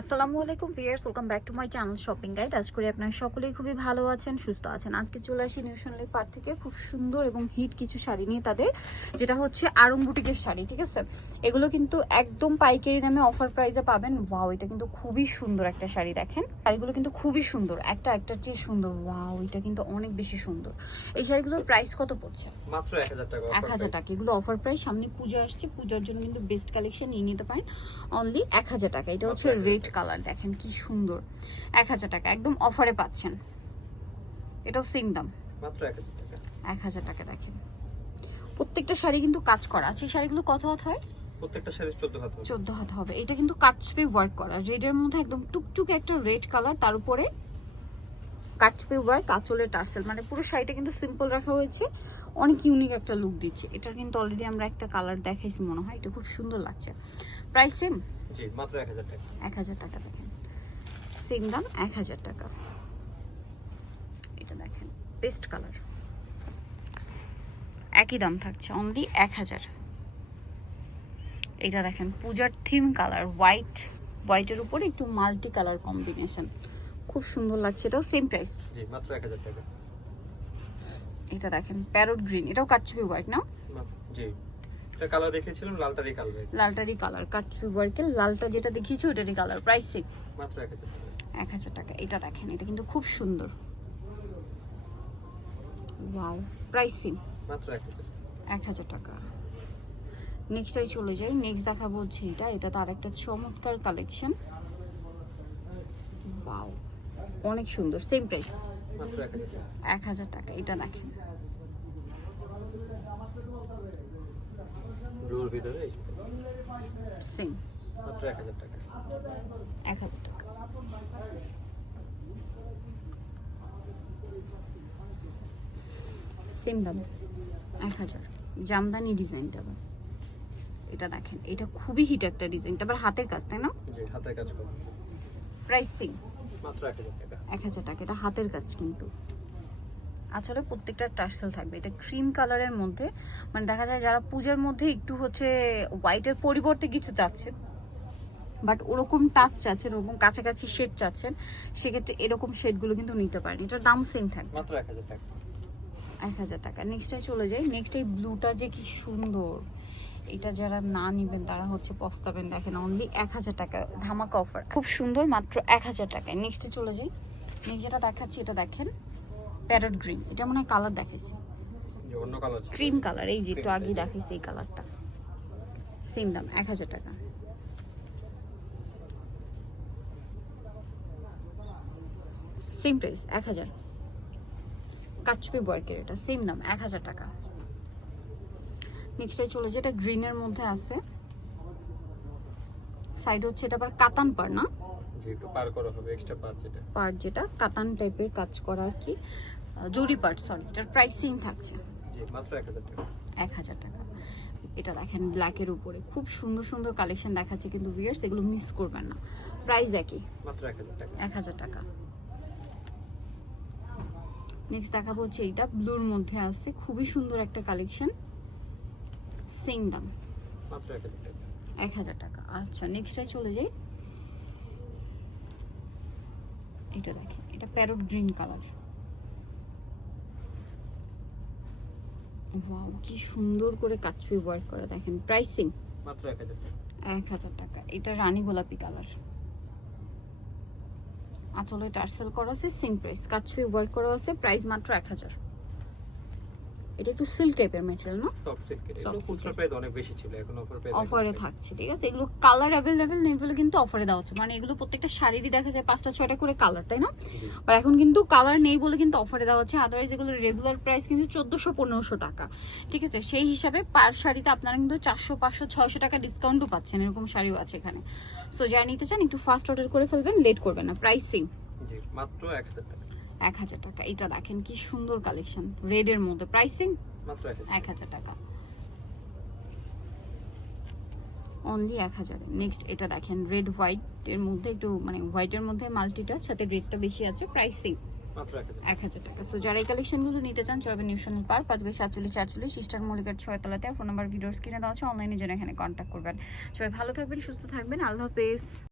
আসসালামু আলাইকুম viewers welcome back to my channel shopping guide আজ করি আপনারা সকলেই খুবই ভালো আছেন সুস্থ আছেন। আজকে চলে আসি নিউ সোনালি পার্ট থেকে। খুব সুন্দর এবং হিট কিছু শাড়ি নিয়ে তাদের যেটা হচ্ছে আরং বুটিকের শাড়ি ঠিক আছে? এগুলো কিন্তু একদম পাইকারি দামে অফার প্রাইসে পাবেন। ওয়াও এটা কিন্তু খুবই সুন্দর একটা শাড়ি দেখেন। শাড়িগুলো কিন্তু খুবই সুন্দর একটা একটার চেয়ে সুন্দর। ওয়াও এটা কিন্তু অনেক বেশি সুন্দর। এই শাড়িগুলোর প্রাইস কত পড়ছে? মাত্র এক হাজার টাকা এক হাজার টাকা এগুলো অফার প্রাইস সামনে পূজা আসছে। পূজার জন্য কিন্তু বেস্ট কালেকশন নিয়ে নিতে পারেন। অনলি এক হাজার টাকা এটা হচ্ছে Okay. রেড কালার দেখেন কি সুন্দর। এক হাজার টাকা একদম অফারে পাচ্ছেন। এটাও সেম দাম। এক হাজার টাকা। দেখেন। প্রত্যেকটা শাড়ি কিন্তু কাজ করা আছে। এই শাড়িগুলো কত হাত হয়? প্রত্যেকটা শাড়ি চোদ্দ হাত হবে। চোদ্দ হাত হবে। এটা কিন্তু কাটসপে ওয়ার্ক করা। রেড এর মধ্যে একদম টুকটুকে একটা রেড কালার তার উপরে কাটচপে বয় আঁচলের টার্সেল মানে পুরো শাড়িটা কিন্তু সিম্পল রাখা হয়েছে। অনেক ইউনিক একটা লুক দিচ্ছে। এটার কিন্তু অলরেডি আমরা একটা কালার দেখাইছি মনে হয়। এটা খুব সুন্দর লাগছে। প্রাইস সেম জি মাত্র এক হাজার টাকা। এক হাজার টাকা দেখেন। সেম দাম এক হাজার টাকা। এটা দেখেন বেস্ট কালার একই দাম থাকছে অনলি এক হাজার। এটা দেখেন পূজার থিম কালার হোয়াইট হোয়াইটের উপরে একটু মাল্টি কালার কম্বিনেশন খুব সুন্দর লাগছে এটাও সেম প্রাইস জি মাত্র এক হাজার টাকা। এটা দেখেন প্যারোট গ্রিন এটাও কাটছবি হোয়াইট না? মাত্র- জি। এটা কালার দেখেছিলাম লালটারই কালার লালটারই কালার কাটছবি হোয়াইটের লালটা যেটা দেখিয়েছি ওটারই কালার প্রাইস সেম মাত্র এক হাজার টাকা। এক হাজার টাকা এটা দেখেন এটা কিন্তু খুব সুন্দর। ওয়াও প্রাইসিং মাত্র এক হাজার এক টাকা। নেক্সটাই চলে যাই নেক্সট দেখাবো হচ্ছে এটা এটা তার একটা চমৎকার কালেকশন ওয়াও অনেক সুন্দর সেম প্রাইস এক হাজার টাকা। এটা দেখেন। সেম এক হাজার টাকা। সেম দাম এক হাজার। জামদানি ডিজাইনটা আবার। এটা দেখেন এটা খুবই হিট একটা ডিজাইনটা আবার হাতের কাজ তাই না? হাতের কাজ প্রাইস সেম মাত্র এক হাজার টাকা। টাকা এটা হাতের কাজ কিন্তু। আসলে প্রত্যেকটা টার্সেল থাকবে। এটা ক্রিম কালারের মধ্যে মানে দেখা যায় যারা পূজার মধ্যে একটু হচ্ছে হোয়াইটের পরিবর্তে কিছু চাচ্ছেন বাট ওরকম টাচ চাচ্ছেন ওরকম কাছাকাছি শেড চাচ্ছেন সেক্ষেত্রে এরকম শেডগুলো কিন্তু নিতে পারেন। এটার দাম সেম থাকবে। মাত্র এক হাজার টাকা। এক হাজার টাকা। নেক্সটটাই চলে যাই। নেক্সট এই ব্লুটা যে কি সুন্দর। এটা যারা না নিবেন তারা হচ্ছে পস্তাবেন। দেখেন অনলি এক হাজার টাকা ধামাকা অফার খুব সুন্দর মাত্র এক হাজার টাকায় নেক্সটে চলে যাই। নেক্সট যেটা দেখাচ্ছি এটা দেখেন প্যারট গ্রিন এটা মনে হয় কালার দেখাইছি। ক্রিম কালার এই যে একটু আগেই দেখাইছি এই কালারটা সেম দাম এক হাজার টাকা। সেম প্রাইস এক হাজার কাটচুপি ওয়ার্কের এটা সেম দাম এক হাজার টাকা। নেক্সটে চলে যেটা গ্রিনের মধ্যে আছে। সাইড হচ্ছে এটা আবার কাতান পার না? পার করা হবে এক্সট্রা পার যেটা। পার্ট যেটা কাতান টাইপের কাজ করা আর কি। জরি পার্ট সরি এটার প্রাইস সেম থাকছে মাত্র এক হাজার টাকা। এক হাজার টাকা। এটা দেখেন ব্ল্যাকের উপরে। খুব সুন্দর সুন্দর কালেকশন দেখাচ্ছে কিন্তু ভিয়ার্স এগুলো মিস করবেন না। প্রাইস একই। মাত্র এক হাজার টাকা। এক হাজার টাকা। নেক্সট দেখাবো হচ্ছে এইটা ব্লুর মধ্যে আছে। খুবই সুন্দর একটা কালেকশন সেম দাম। এক হাজার টাকা। আচ্ছা নেক্সটে চলে যাই। এটা দেখেন এটা প্যারট গ্রিন কালার ওয়াও কি সুন্দর করে কাটছবি ওয়ার্ক করা। দেখেন প্রাইসিং মাত্র এক হাজার টাকা। এটা রানী গোলাপি কালার আঁচলে টার্সেল করা আছে সেম প্রাইস কাটছবি ওয়ার্ক করা আছে প্রাইস মাত্র এক হাজার। এটা একটু সিল্ক টাইপের ম্যাটেরিয়াল না? সফট এগুলো খুচরা প্রাইস অনেক বেশি ছিল এখন অফার প্রাইস অফারে থাকছে ঠিক আছে? এগুলো কালার অ্যাভেলেবেল নেই বলে কিন্তু অফারে দেওয়া হচ্ছে। মানে এগুলো প্রত্যেকটা শাড়িরই দেখা যায় পাঁচটা ছয়টা করে কালার তাই না? আর এখন কিন্তু কালার নেই বলে কিন্তু অফারে দেওয়া হচ্ছে। আদারওয়াইজ এগুলো রেগুলার প্রাইস কিন্তু চোদ্দোশো পনেরোশো টাকা ঠিক আছে? সেই হিসাবে পার শাড়িতে আপনারা কিন্তু চারশো পাঁচশো ছয়শো টাকা ডিসকাউন্টও পাচ্ছেন এরকম শাড়িও আছে এখানে। সো যারা নিতে চান একটু ফার্স্ট অর্ডার করে ফেলবেন লেট করবেন না প্রাইসিং জি মাত্র এক হাজার টাকা। এক হাজার টাকা। এটা দেখেন কি সুন্দর কালেকশন রেডের মধ্যে। প্রাইসিং এক হাজার। টাকা। অনলি এক হাজার। নেক্সট এটা দেখেন রেড হোয়াইট এর মধ্যে একটু মানে হোয়াইটের মধ্যে মাল্টিটা সাথে রেডটা বেশি আছে প্রাইসিং এক হাজার। টাকা। সো যারা এই কালেকশনগুলো নিতে চান চলবে নিউশনাল পার পাঁচ বাই সাতচল্লিশ চারচল্লিশ ইস্টার মল্লিকার ছয়তলাতে ফোন নাম্বার ভিডিওস কিনে দেওয়া আছে অনলাইনে জন্য এখানে কন্ট্যাক্ট করবেন। সবাই ভালো থাকবেন সুস্থ থাকবেন। আল্লাহ হাফেজ।